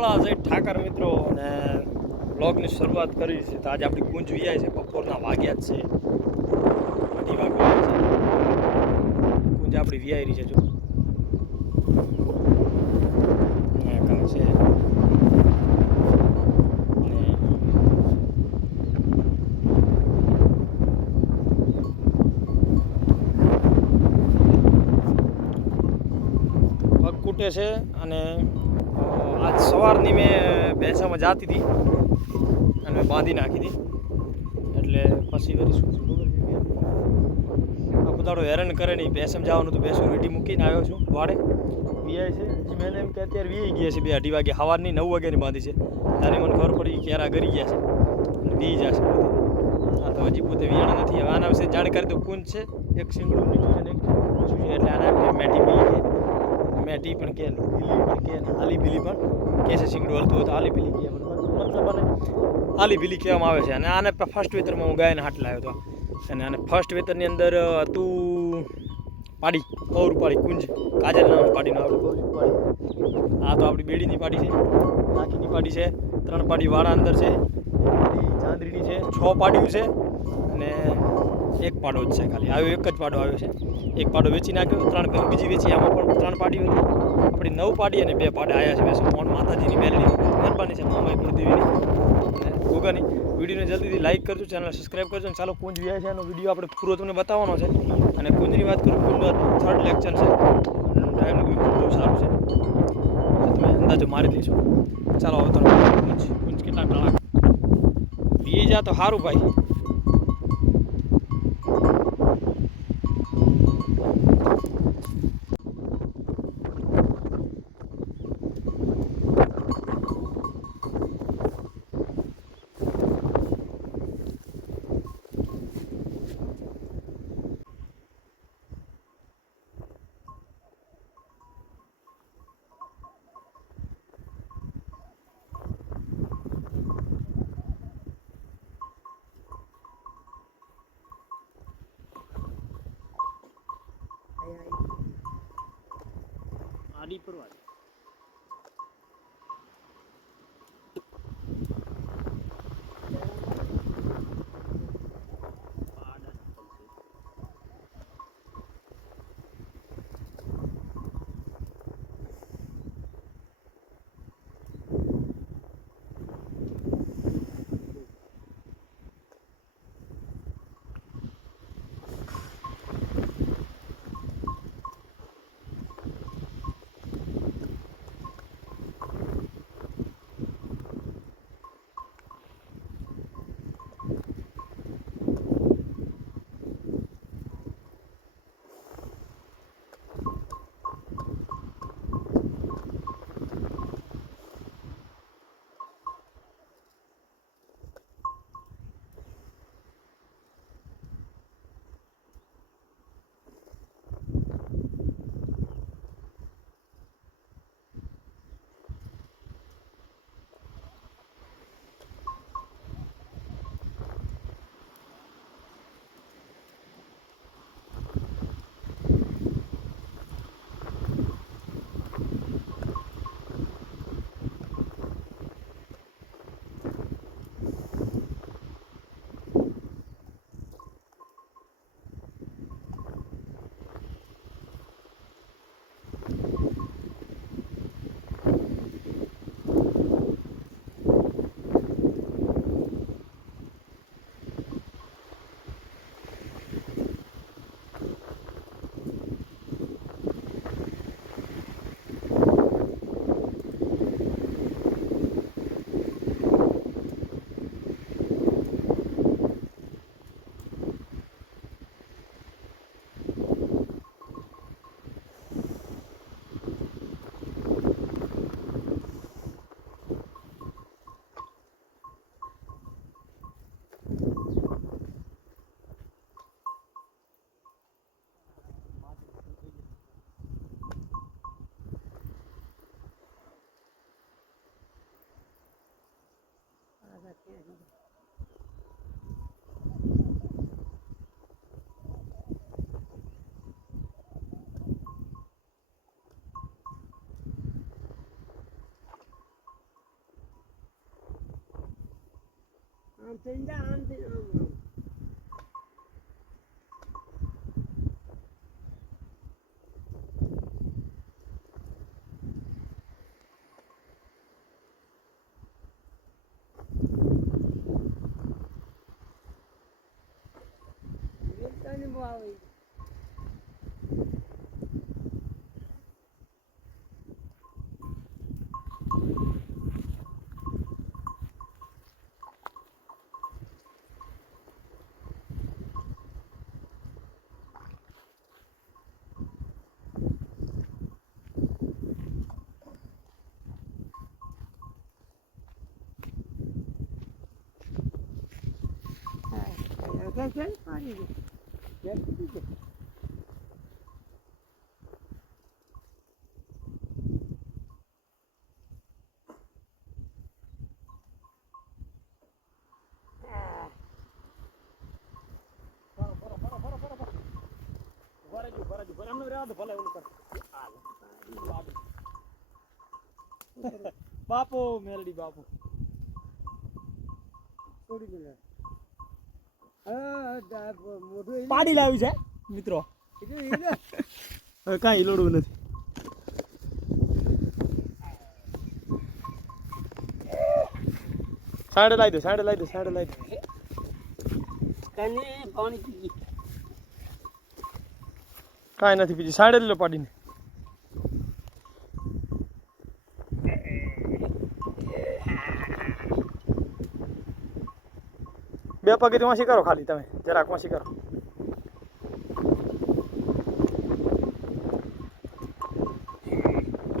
જય ઠાકર મિત્રો અને બ્લોગની શરૂઆત કરી છે. તો આજે આપણી કુંજ વિયાય છે. બપોરના વાગ્યા જ છે. અઢી વાગ્યા છે. કુંજ આપણી વિયાઈ રહી છે, જો. કૂટે છે અને સવારની મેં ભેંસામાં જાતી હતી અને મેં બાંધી નાખી હતી. એટલે પછી વરી શું થયું ખબર આ બધાડો હેરાન કરે નહીં ભેંસમ જવાનું તો ભેંસું વીટી મૂકીને આવ્યો છું વાડે. વીઆઈ છે. હજી મેં એમ કે અત્યારે વીઆઈ ગયા છે બે, અઢી વાગે. સવારની નવ વાગ્યાની બાંધી છે. ત્યારે મને ખબર પડી ક્યારા કરી ગયા છે. અને વી જશે આ તો હજી પોતે વિયાણા નથી. હવે આના વિશે જાણકારી તો કુંજ છે. એક સિંગડું નીચું છે ને છે. એટલે આના મેટી પી કે મેટી પણ કે પણ કે આલી બિલી પણ કે છે સિંગડું હલતું હોય તો આલી બિલી કહે મતલબ અને આલી બિલી કહેવામાં આવે છે. અને આને ફર્સ્ટ વેતરમાં હું ગાયને હાટ લાવ્યો હતો. અને આને ફર્સ્ટ વેતરની અંદર હતું પાડી, કૌર પાડી, કુંજ. કાજલ નામ પાડીનો આપણે કૌર આ તો આપણી બેડીની પાડી છે. નાખીની પાડી છે. ત્રણ પાડી વાળા અંદર છે. ચાંદડીની છે. છ પાડીયું છે. એક પાડો જ છે ખાલી. આવ્યો એક જ પાડો આવ્યો છે. એક પાડો વેચી નાખ્યો, ત્રણ ભેંસ બીજી વેચી, આમાં પણ ત્રણ પાડી હતી. આપણી નવ પાડી અને બે પાડે આવ્યા છે. બેસો મોણ માતાજીની મેલડી. મહેરબાની છે મામાઈ કુળદેવીની ગોગાની વિડીયોને જલ્દીથી લાઈક કરજો ચેનલ સબસ્ક્રાઈબ કરજો. અને ચાલો કુંજ વ્યાય છે એનો વીડિયો આપણે પૂરો તમને બતાવવાનો છે. અને કુંજની વાત કરું કુંજ થર્ડ લેક્ચર છે. ટાઈમનું બી બહુ સારું છે. તમે અંદાજો મારી લઈશું ચાલો હવે તમે કુંજ કુંજ કેટલા ટાળા બીજા તો સારું ભાઈ. આડી પરવા ઉતરી Antende antin olmamış. આમ. વેચતાની બહુ આવે. છે. બાપો મેલડી બાપુ છોડી દે. પાડી લાવી છે, મિત્રો. કાંઈ લોડવું નથી. સાડે લાવી દો સાડે લાવી દો સાડે લાવી દો. કાંઈ નથી, બીજી સાડે લો પાડીને. બે પગેથી વાંસી કરો ખાલી તમે. જરાક વાંસી કરો.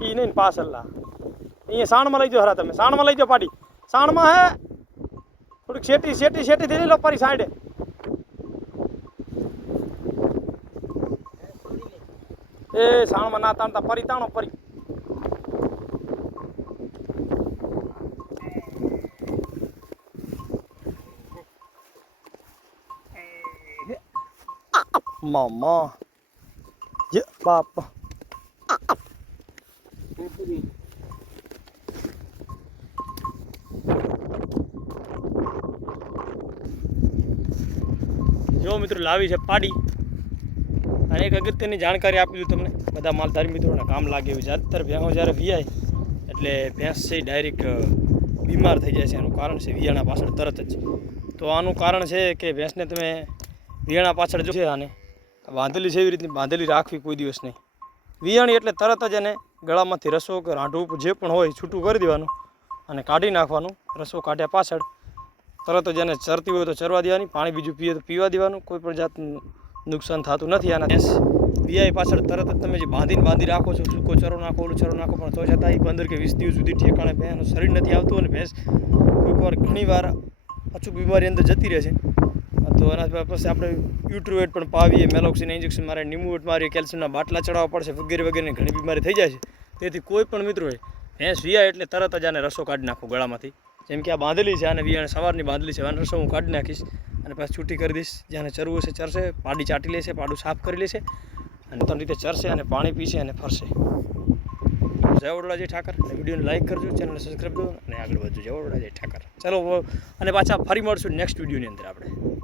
ઈ નહીં પાસ અલ્લા અહીંયા સાણમાં લઈ જાઓ હરા તમે. સાણમાં લઈ જાઓ પાડી. સાણમાં હે? થોડીક શેટી શેટી શેટી થઈ લો પારી સાઈડે એ સાણમાં ના તાણતા, પરી તાણો, પરી. મામા જે બાપ જો મિત્રો, લાવી છે પાડી. અને એક અગત્યની જાણકારી આપી દઉં તમને. બધા માલધારી મિત્રોને કામ લાગે એવું જાતર ભેંસો જ્યારે વિયાય, એટલે ભેંસ છે ડાયરેક્ટ બીમાર થઈ જાય છે. એનું કારણ છે વિયાણા પાછળ તરત જ. તો આનું કારણ છે કે ભેંસને તમે વિયાણા પાછળ જો છે આને બાંધેલી છે એવી રીતની બાંધેલી રાખવી કોઈ દિવસ નહીં. વિયાણી એટલે તરત જ એને ગળામાંથી રસો કે રાંઢું જે પણ હોય છૂટું કરી દેવાનું અને કાઢી નાખવાનું. રસો કાઢ્યા પાછળ તરત જ એને ચરતી હોય તો ચરવા દેવાની, પાણી બીજું પીએ તો પીવા દેવાનું. કોઈ પણ જાતનું નુકસાન થતું નથી આના પીઆઈ પાછળ તરત જ તમે જે બાંધીને બાંધી રાખો છો, સૂકો ચરો નાખો, ઓલું ચરો નાખો, પણ તો છતાં એ પંદર કે વીસ દિવસ સુધી ઠેકાણે ભેંસનું શરીર નથી આવતું અને ભેંસ કોઈક વાર ઘણી વાર અચૂક બીમારી અંદર જતી રહે છે. તો એના પછી આપણે યુટ્રુવેટ પણ પાવીએ, મેલોક્સિન ઇન્જેક્શન મારે નિમુવેટ મારીએ કેલ્શિયમના બાટલા ચડાવવા પડશે, વગેરે વગેરેની ઘણી બીમારી થઈ જાય છે. તેથી કોઈ પણ મિત્રોએ ભેંસ વિયા એટલે તરત જ આને રસો કાઢી નાખો ગળામાંથી. જેમ કે આ બાંધેલી છે, આને વિયાને સવારની બાંધેલી છે, આને રસો હું કાઢી નાખીશ અને પછી છૂટી કરી દઈશ. જ્યાં ચરવું હશે, ચરશે, પાડી ચાટી લેશે, પાડું સાફ કરી લેશે અને ત્રણ રીતે ચરશે અને પાણી પીશે અને ફરશે. જય વડોદરાજી ઠાકર. વિડીયોને લાઇક કરજો, ચેનલને સબસ્ક્રાઈબ કરો અને આગળ વધજો. જય ઠાકર. ચલો અને પાછા ફરી મળશું નેક્સ્ટ વિડીયોની અંદર આપણે.